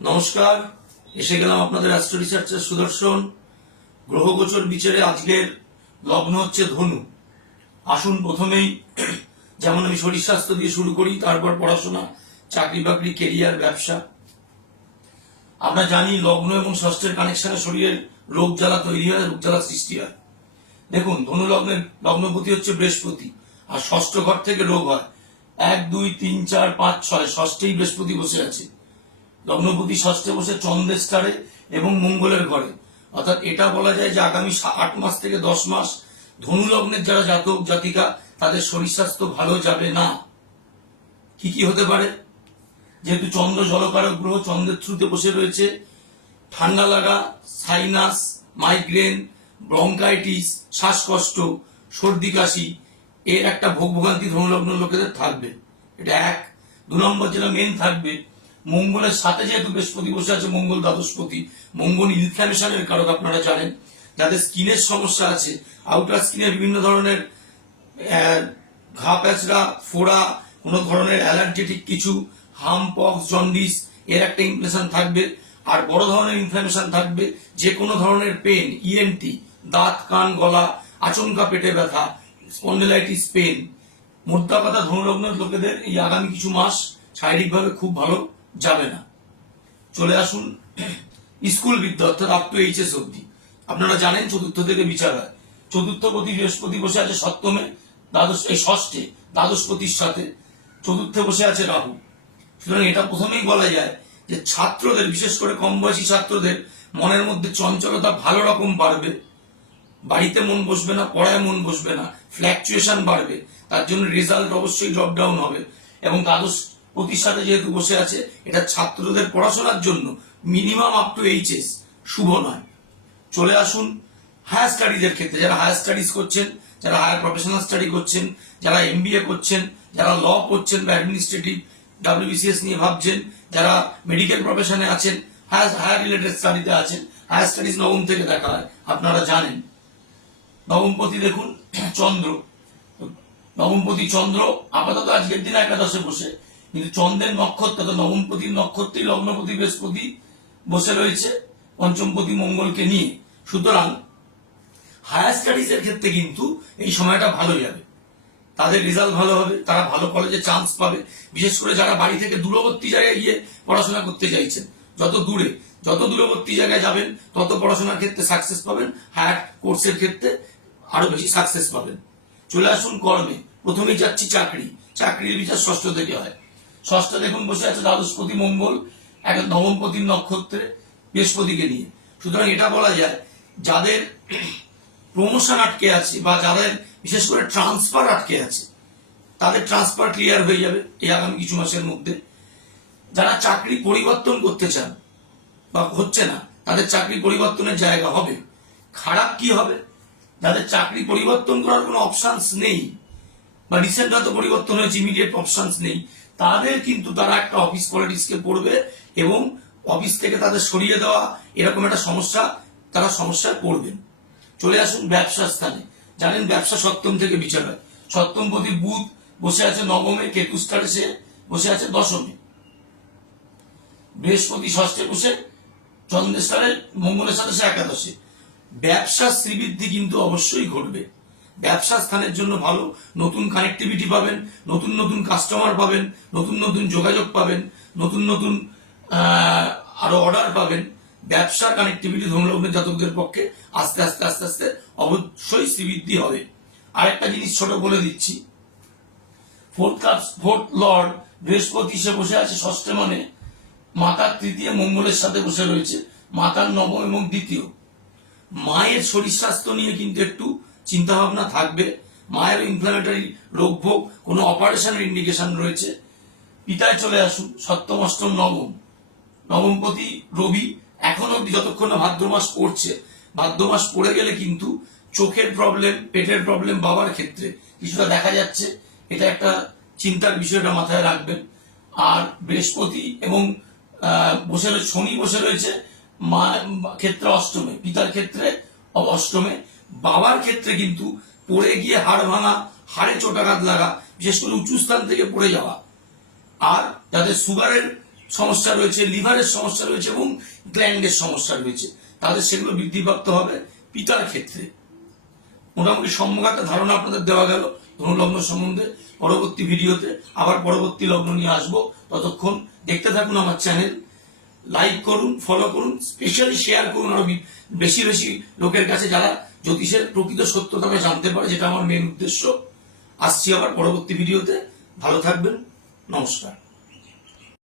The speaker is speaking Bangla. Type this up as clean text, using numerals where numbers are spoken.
নমস্কার, এসে গেলাম আপনাদের অ্যাস্ট্রো রিসার্চের সুদর্শন। গ্রহগোচর বিচারে আজকের লগ্ন হচ্ছে ধনু। আসুন প্রথমেই যেমন আমি শরীর স্বাস্থ্য দিয়ে শুরু করি, তারপর পড়াশোনা, চাকরি বাকরি, কেরিয়ার, ব্যবসা। আমরা জানি লগ্ন এবং ষষ্ঠের কানেকশনে শরীরের রোগ জ্বালা তৈরি হয়, রোগ জ্বালা সৃষ্টি হয়। দেখুন, ধনু লগ্নের লগ্নপতি হচ্ছে বৃহস্পতি, আর ষষ্ঠ ঘর থেকে রোগ হয়। 1, 2, 3, 4, 5, 6 ষষ্ঠেই বৃহস্পতি বসে আছে। লগ্নপতি ষষ্ঠে বসে চন্দ্রের স্টারে এবং মঙ্গলের ঘরে, অর্থাৎ এটা বলা যায় যে আগামী 8 মাস থেকে 10 মাস ধনু লগ্নের যারা জাতক জাতিকা তাদের শরীর স্বাস্থ্য ভালো যাবে না। কি কি হতে পারে? যেহেতু চন্দ্র জলকারক গ্রহ, চন্দ্রের থ্রুতে বসে রয়েছে, ঠান্ডা লাগা, সাইনাস, মাইগ্রেন, ব্রঙ্কাইটিস, শ্বাসকষ্ট, সর্দি কাশি, এর একটা ভোগান্তি ধনুলগ্ন লোকেদের থাকবে। এটা 1। 2 নম্বর যেটা মেন থাকবে, মঙ্গলের সাথে যেহেতু বৃহস্পতি বসে আছে, মঙ্গল দ্বাদশপতি, মঙ্গল ইনফ্ল্যামেশনের কারক আপনারা জানেন। যাদের স্কিনের সমস্যা আছে, আউটার স্কিনের বিভিন্ন ধরনের ঘা প্যাচড়া, ফোড়া, কোন ধরনের অ্যালার্জেটিক কিছু, হাম পক্স, জন্ডিস, এর একটা ইমপ্রেশন থাকবে। আর বড় ধরনের ইনফ্ল্যামেশন থাকবে, যে কোনো ধরনের পেন, ইএনটি, দাঁত, কান, গলা, আচমকা পেটে ব্যথা, স্পন্ডিলাইটিস পেন। মোদ্দা কথা, ধনুলগ্নের লোকেদের এই আগামী কিছু মাস শারীরিকভাবে খুব ভালো যাবে না। চলে আসুন স্কুল বিদ্যা, অর্থাৎ আপ টু এইচএস অব্দি। আপনারা জানেন চতুর্থ থেকে বিচার হয়। চতুর্থপতি বৃহস্পতি বসে আছে সপ্তমে, ষষ্ঠে দ্বাদশপতির সাথে। চতুর্থে বসে আছে রাহু। সুতরাং এটা প্রথমেই বলা যায় যে ছাত্রদের, বিশেষ করে কম বয়সী ছাত্রদের মনের মধ্যে চঞ্চলতা ভালো রকম বাড়বে। বাড়িতে মন বসবে না, পড়ায় মন বসবে না, ফ্ল্যাকচুয়েশন বাড়বে। তার জন্য রেজাল্ট অবশ্যই ড্রপ ডাউন হবে। এবং দ্বাদশপতির সাথে যেহেতু বসে আছে, এটা ছাত্রদের পড়াশোনার জন্য মিনিমাম আপ টু এইচএস শুভ নয়। চলে আসুন হায়ার স্টাডিজের ক্ষেত্রে। যারা হায়ার স্টাডিজ করছেন, যারা হায়ার প্রফেশনাল স্টাডি করছেন, যারা এমবিএ করছেন, যারা ল করছেন বা অ্যাডমিনিস্ট্রেটিভ ডাব্লিউবিসিএস নিয়ে ভাবছেন, যারা মেডিকেল প্রফেশনে আছেন, হায়ার রিলেটেড স্টাডিতে আছেন, হায়ার স্টাডিজ নবম থেকে দেখা হয়, আপনারা জানেন। নবমপতি দেখুন চন্দ্র। নবমপতি চন্দ্র আপাতত আজকের দিনে একাদশে বসে, কিন্তু চন্দ্রের নক্ষত্র, নবমপতির নক্ষত্রেই লগ্নপতি বৃহস্পতি বসে রয়েছে পঞ্চমপতি মঙ্গলকে নিয়ে। সুতরাং হায়ার স্টাডিজ এর ক্ষেত্রে কিন্তু এই সময়টা ভালো যাবে, তাদের রেজাল্ট ভালো হবে, তারা ভালো কলেজে চান্স পাবে। বিশেষ করে যারা বাড়ি থেকে দূরবর্তী জায়গায় গিয়ে পড়াশোনা করতে চাইছেন, যত দূরবর্তী জায়গায় যাবেন তত পড়াশোনার ক্ষেত্রে সাকসেস পাবেন, হায়ার কোর্সের ক্ষেত্রে আরো বেশি সাকসেস পাবেন। চলে আসুন কর্মে। প্রথমেই যাচ্ছি চাকরির বিচার ষষ্ঠ থেকে হয়। ষষ্ঠ দেখুন বসে আছে দ্বাদশপতি মঙ্গল, একটা নবমপতির নক্ষত্রে বৃহস্পতিকে নিয়ে। সুতরাং এটা বলা যায় যাদের প্রমোশন আটকে আছে বা যাদের বিশেষ করে ট্রান্সফার আটকে আছে, তাদের ট্রান্সফার ক্লিয়ার হয়ে যাবে এই আগামী কিছু মাসের মধ্যে। যারা চাকরি পরিবর্তন করতে চান বা হচ্ছে না, তাদের চাকরি পরিবর্তনের জায়গা হবে। খারাপ কি হবে? যাদের চাকরি পরিবর্তন করার কোনো অপশনস নেই বা রিসেন্ট হয়তো পরিবর্তন হয়েছে, ইমিডিয়েট অপশনস নেই, তাদের কিন্তু তারা একটা অফিস পলিটিক্সকে পড়বে এবং অফিস থেকে তাদের সরিয়ে দেওয়া, এরকম একটা তারা সমস্যায় পড়বেন। চলে আসুন ব্যবসা স্থানে। জানেন ব্যবসা সপ্তম থেকে বিচার হয়। সপ্তমপতি বুধ বসে আছে নবমে, কেতু স্টারে সে বসে আছে দশমে, বৃহস্পতি ষষ্ঠে বসে চন্দ্রের স্টারে মঙ্গলের সাথে সে একাদশে। ব্যবসা শ্রীবৃদ্ধি কিন্তু অবশ্যই ঘটবে। ব্যবসা স্থানের জন্য ভালো, নতুন কানেক্টিভিটি পাবেন, নতুন নতুন কাস্টমার পাবেন, নতুন নতুন যোগাযোগ পাবেন, নতুন নতুন আরো অর্ডার পাবেন। ব্যবসা কানেক্টিভিটি ধনুলগ্নের জাতকদের পক্ষে আস্তে আস্তে আস্তে আস্তে অবশ্যই শ্রীবৃদ্ধি হবে। আরেকটা জিনিস ছোট বলে দিচ্ছি, ফোর্থ লর্ড বৃহস্পতি সে বসে আছে ষষ্ঠে, মানে মাতার তৃতীয়, মঙ্গলের সাথে বসে রয়েছে, মাতার নবম এবং দ্বিতীয়। মায়ের শরীর স্বাস্থ্য নিয়ে কিন্তু একটু চিন্তা ভাবনা থাকবে। মায়ের ইনফ্লামেটরি রোগ ভোগ, কোনো অপারেশনের ইন্ডিকেশন রয়েছে। পিতায় চলে আসুন সপ্তম, অষ্টম, নবমপতি রবি এখন অব্দি যতক্ষণ না ভাদ্র মাস পড়ছে, ভাদ্র মাস পড়ে গেলে কিন্তু চোখের প্রবলেম, পেটের প্রবলেম বাবার ক্ষেত্রে কিছুটা দেখা যাচ্ছে। এটা একটা চিন্তার বিষয়টা মাথায় রাখবেন। আর বৃহস্পতি এবং শনি বসে রয়েছে মা ক্ষেত্রে অষ্টমে, পিতার ক্ষেত্রে অষ্টমে। বাবার ক্ষেত্রে কিন্তু পড়ে গিয়ে হাড় ভাঙা, হাড়ে চোটাঘাত লাগা, বিশেষ করে উঁচু স্থান থেকে পড়ে যাওয়া। আর যাদের সুগারের সমস্যা রয়েছে, লিভারের সমস্যা রয়েছে এবং গ্ল্যান্ডের সমস্যা রয়েছে, তাদের সেগুলো বৃদ্ধিপ্রাপ্ত হবে পিতার ক্ষেত্রে। মোটামুটি সম্যক একটা ধারণা আপনাদের দেওয়া গেল ধনু লগ্ন সম্বন্ধে। পরবর্তী ভিডিওতে আবার পরবর্তী লগ্ন নিয়ে আসবো। ততক্ষণ দেখতে থাকুন আমার চ্যানেল, লাইক করুন, ফলো করুন, স্পেশালি শেয়ার করুন আরো বেশি বেশি লোকের কাছে, যারা জ্যোতিষের প্রকৃত সত্যতা জানতে পারে, যেটা আমার মেন উদ্দেশ্য। আসছি আবার পরবর্তী ভিডিওতে। ভালো থাকবেন, নমস্কার।